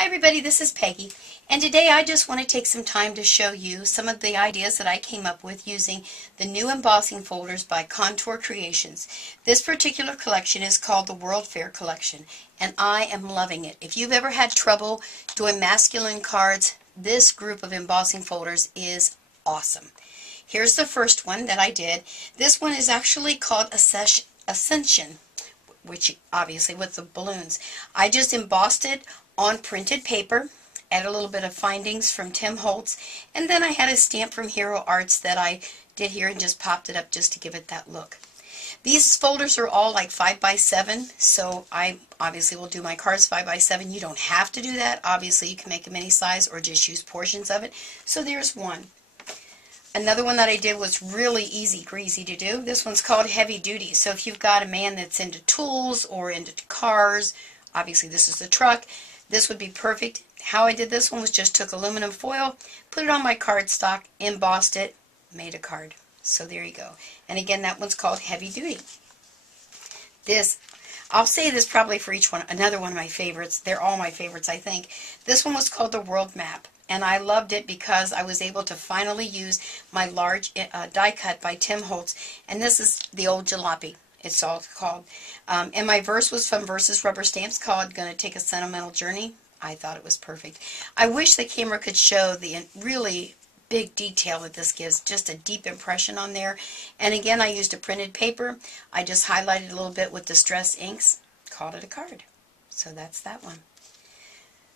Hi everybody, this is Peggy, and today I just want to take some time to show you some of the ideas that I came up with using the new embossing folders by Couture Creations. This particular collection is called the World Fair Collection, and I am loving it. If you've ever had trouble doing masculine cards, this group of embossing folders is awesome. Here's the first one that I did. This one is actually called Ascension, which obviously with the balloons. I just embossed it on printed paper, add a little bit of findings from Tim Holtz, and then I had a stamp from Hero Arts that I did here and just popped it up just to give it that look. These folders are all like 5x7, so I obviously will do my cards 5x7. You don't have to do that. Obviously you can make them any size or just use portions of it. So there's one. Another one that I did was really easy greasy to do. This one's called Heavy Duty. So if you've got a man that's into tools or into cars, obviously this is the truck, this would be perfect. How I did this one was just took aluminum foil, put it on my cardstock, embossed it, made a card. So there you go. And again, that one's called Heavy Duty. This, I'll say this probably for each one. Another one of my favorites. They're all my favorites, I think. This one was called the World Map. And I loved it because I was able to finally use my large die cut by Tim Holtz. And this is the old jalopy, it's all called. And my verse was from Versus Rubber Stamps called Gonna Take a Sentimental Journey. I thought it was perfect. I wish the camera could show the really big detail that this gives, just a deep impression on there. And again, I used a printed paper. I just highlighted a little bit with Distress inks, called it a card. So that's that one.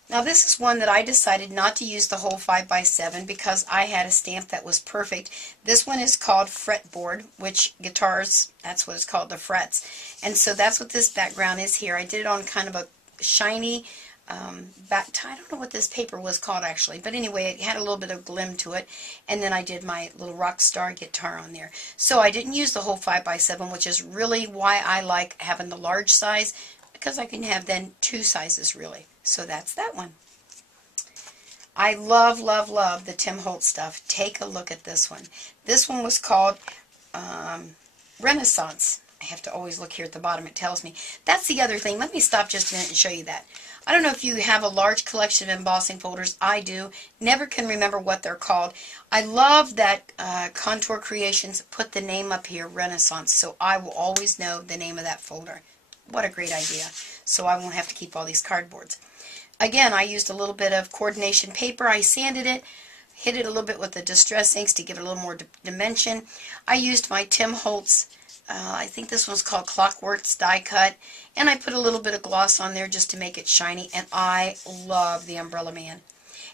Now this is one that I decided not to use the whole 5x7 because I had a stamp that was perfect. This one is called Fretboard, which guitars, that's what it's called, the frets. And so that's what this background is here. I did it on kind of a shiny back tie. I don't know what this paper was called actually, but anyway, it had a little bit of glim to it. And then I did my little rock star guitar on there. So I didn't use the whole 5x7, which is really why I like having the large size, because I can have then two sizes really. So that's that one. I love, love, love the Tim Holtz stuff. Take a look at this one. This one was called Renaissance. I have to always look here at the bottom. It tells me. That's the other thing. Let me stop just a minute and show you that. I don't know if you have a large collection of embossing folders. I do. Never can remember what they're called. I love that Couture Creations put the name up here, Renaissance, so I will always know the name of that folder. What a great idea. So I won't have to keep all these cardboards. Again, I used a little bit of coordination paper. I sanded it, hit it a little bit with the Distress inks to give it a little more dimension. I used my Tim Holtz, I think this one's called Clockworks die cut, and I put a little bit of gloss on there just to make it shiny, and I love the Umbrella Man.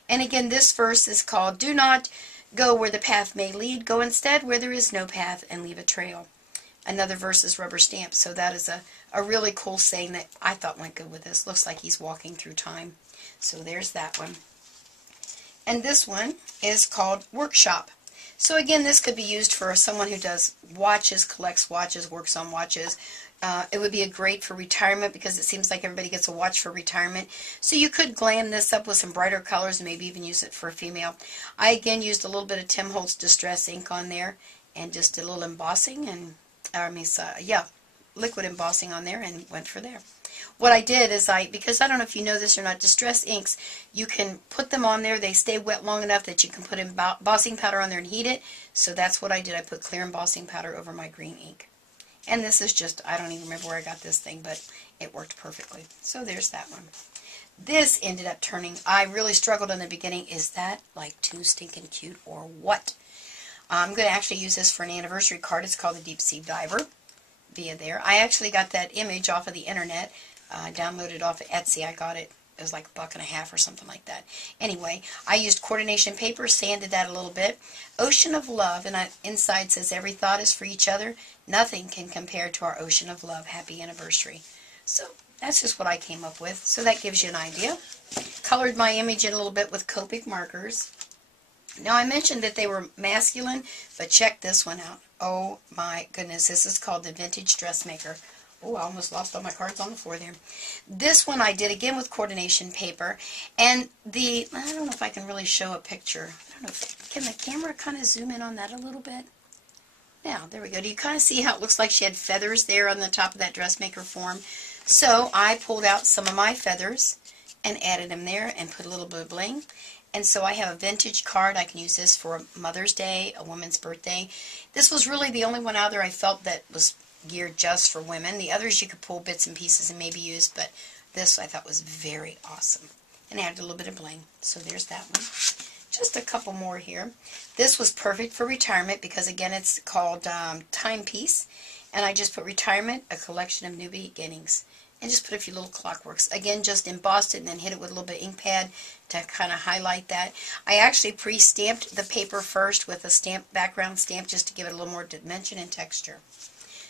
And again, this verse is called, Do not go where the path may lead, go instead where there is no path and leave a trail. Another verse is Rubber Stamp, so that is a really cool saying that I thought went good with this. Looks like he's walking through time. So there's that one. And this one is called Workshop. So again, this could be used for someone who does watches, collects watches, works on watches. It would be great for retirement because it seems like everybody gets a watch for retirement. So you could glam this up with some brighter colors and maybe even use it for a female. I again used a little bit of Tim Holtz Distress ink on there and just did a little embossing and liquid embossing on there and went for there. What I did is because I don't know if you know this or not, Distress inks, you can put them on there. They stay wet long enough that you can put embossing powder on there and heat it. So that's what I did. I put clear embossing powder over my green ink. And this is just, I don't even remember where I got this thing, but it worked perfectly. So there's that one. This ended up turning, I really struggled in the beginning. Is that like too stinking cute or what? I'm going to actually use this for an anniversary card. It's called the Deep Sea Diver via there. I actually got that image off of the internet. Downloaded off of Etsy. I got it. It was like $1.50 or something like that. Anyway, I used coordination paper, sanded that a little bit. Ocean of Love, and inside says every thought is for each other. Nothing can compare to our ocean of love. Happy anniversary. So that's just what I came up with. So that gives you an idea. Colored my image in a little bit with Copic markers. Now I mentioned that they were masculine, but check this one out. Oh my goodness, this is called the Vintage Dressmaker. Oh, I almost lost all my cards on the floor there. This one I did again with coordination paper, and I don't know if I can really show a picture. I don't know can the camera kind of zoom in on that a little bit? Now, there we go. Do you kind of see how it looks like she had feathers there on the top of that dressmaker form? So I pulled out some of my feathers and added them there and put a little bit of bling. And so I have a vintage card. I can use this for Mother's Day, a woman's birthday. This was really the only one out there I felt that was geared just for women. The others you could pull bits and pieces and maybe use, but this I thought was very awesome. And added a little bit of bling. So there's that one. Just a couple more here. This was perfect for retirement because, again, it's called Timepiece. And I just put retirement, a collection of new beginnings. And just put a few little clockworks. Again, just embossed it and then hit it with a little bit of ink pad to kind of highlight that. I actually pre-stamped the paper first with a stamp, background stamp, just to give it a little more dimension and texture.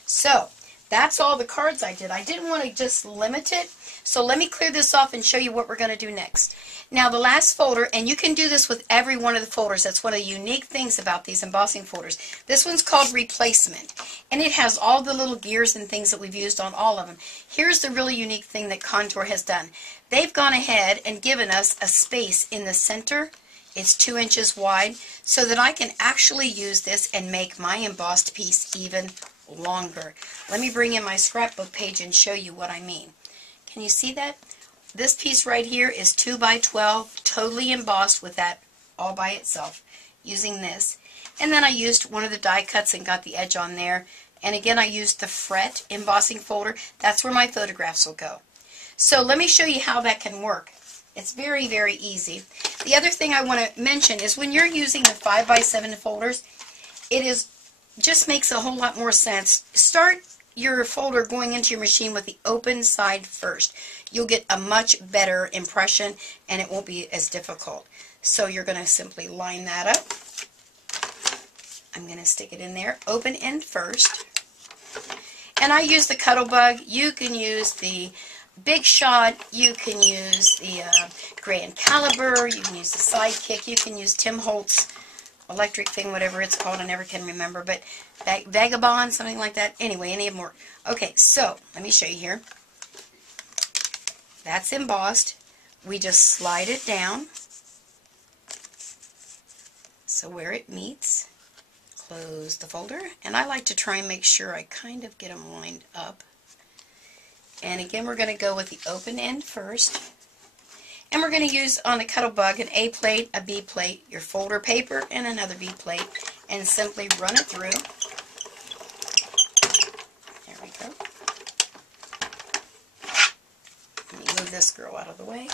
So, that's all the cards I did. I didn't want to just limit it, so let me clear this off and show you what we're going to do next. Now, the last folder, and you can do this with every one of the folders. That's one of the unique things about these embossing folders. This one's called Replacement, and it has all the little gears and things that we've used on all of them. Here's the really unique thing that Contour has done. They've gone ahead and given us a space in the center. It's 2 inches wide, so that I can actually use this and make my embossed piece even longer. Let me bring in my scrapbook page and show you what I mean. Can you see that? This piece right here is 2 by 12, totally embossed with that all by itself, using this. And then I used one of the die cuts and got the edge on there. And again, I used the Fret embossing folder. That's where my photographs will go. So let me show you how that can work. It's very, very easy. The other thing I want to mention is when you're using the 5 by 7 folders, it just makes a whole lot more sense. Start your folder going into your machine with the open side first. You'll get a much better impression and it won't be as difficult. So you're going to simply line that up. I'm going to stick it in there, open end first. And I use the Cuttlebug. You can use the Big Shot, you can use the Grand Caliber, you can use the Sidekick, you can use Tim Holtz electric thing, whatever it's called, I never can remember, but Vagabond, something like that. Anyway, any of them work. Okay, so let me show you here. That's embossed. We just slide it down. So where it meets, close the folder, and I like to try and make sure I kind of get them lined up. And again, we're going to go with the open end first. And we're going to use on the Cuttlebug an A plate, a B plate, your folder paper, and another B plate, and simply run it through. There we go. Let me move this girl out of the way.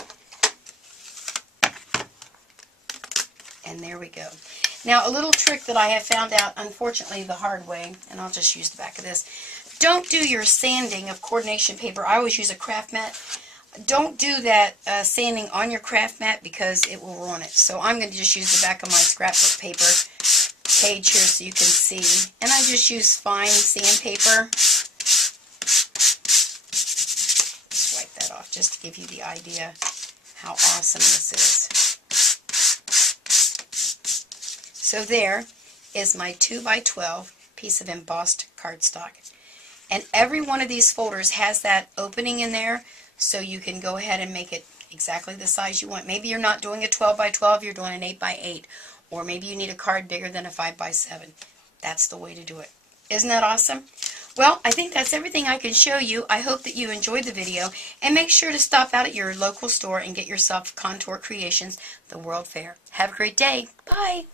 And there we go. Now, a little trick that I have found out, unfortunately, the hard way, and I'll just use the back of this. Don't do your sanding of coordination paper. I always use a craft mat. Don't do that sanding on your craft mat because it will ruin it. So I'm going to just use the back of my scrapbook paper page here so you can see. And I just use fine sandpaper. Wipe that off just to give you the idea how awesome this is. So there is my 2 by 12 piece of embossed cardstock. And every one of these folders has that opening in there, so you can go ahead and make it exactly the size you want. Maybe you're not doing a 12 by 12, you're doing an 8 by 8. Or maybe you need a card bigger than a 5 by 7. That's the way to do it. Isn't that awesome? Well, I think that's everything I can show you. I hope that you enjoyed the video. And make sure to stop out at your local store and get yourself Contour Creations, the World Fair. Have a great day. Bye.